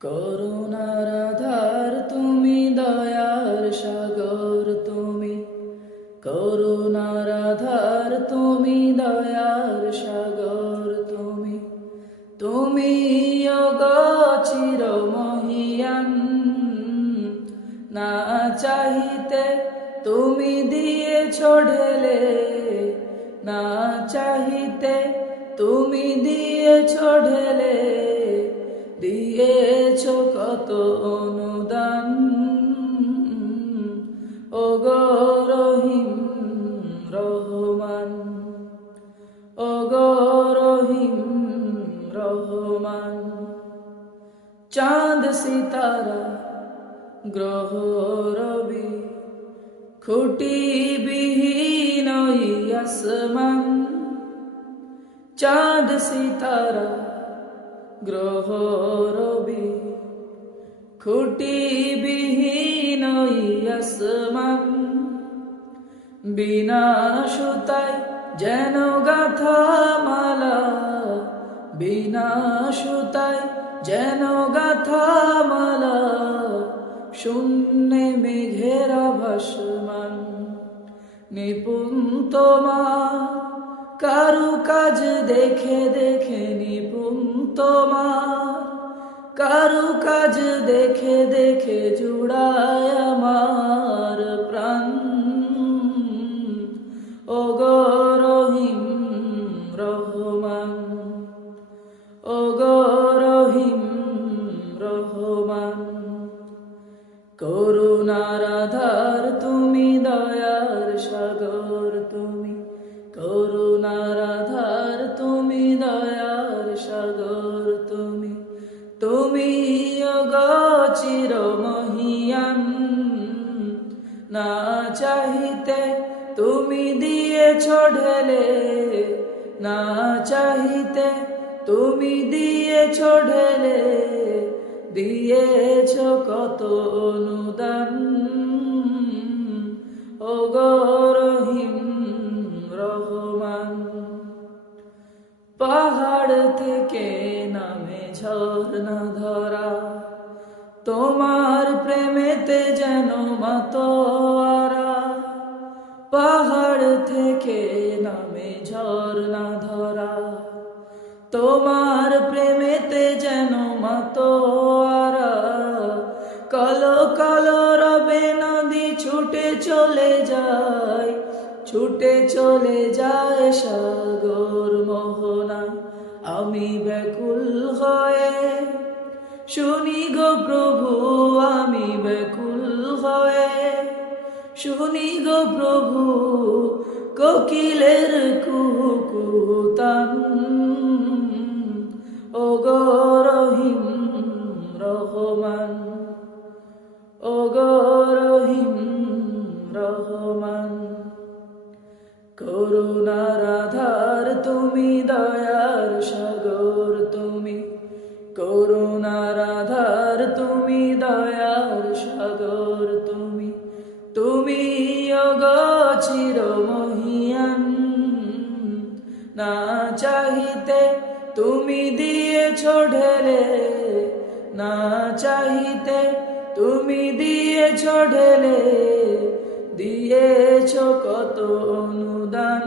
করুণার আধার তুমি, দয়ার সাগর তুমি। করুণার আধার তুমি, দয়ার সাগর তুমি। তুমি চির মহিয়ান না চাহিতে তুমি দিয়ে ছোড়েলে, না চাহিতে তুমি দিয়ে ছোড়েলে। দিয়েছ কত অনুদান? ও রহিম রহমান ও রহিম রহমান, চাঁদ সিতারা গ্রহ রবি খুঁটি বিহীন আসমান, চাঁদ সিতারা গ্রহ রবি খুঁটি বিহীন আসমান, বিনা সুতায় যেন গাথা মালা বিনা যেন গাথা মালা শূন্যে মেঘেরা ভাসমান, নিপুণ তোমার কারু কাজ দেখে দেখে নিপুণ তোমার। কারু কাজ দেখে দেখে জুড়ায় আমার প্রাণ। ও গো রহিম রহমান ও গো রহিম রহমান, করুণার আধার তুমি, দয়ার সাগর তুমি, করুণার আধার ঢেলে না চাহিতে তুমি দিয়েছ ঢেলে দিয়েছ কত অনুদান? ও গো রহিম রহমান, পাহাড় থেকে নামে ঝর্ণা ধরা, তোমার প্রেমেতে যেন মাতোয়ারা, পাহাড় থেকে নামে ঝর্ণা ধরা। তোমার প্রেমেতে যেন মাতোয়ারা। কলো কলো রবে নদী ছুটে চলে যায়, ছুটে চলে যায় সাগর মোহনায় আমি ব্যাকুল হয়ে, শুনি গো প্রভু, আমি ব্যাকুল হয়ে। শুনি গো প্রভু, কোকিলের কুকুতান ও গো রহিম রহমান, ও গো রহিম রহমান। করুণার আধার তুমি, দয়ার সাগর তুমি, করুণার আধার তুমি দয়ার না চাহিতে তুমি দিয়ে ঢেলে না চাহিতে তুমি দিয়েছ ঢেলে দিয়েছ কত অনুদান।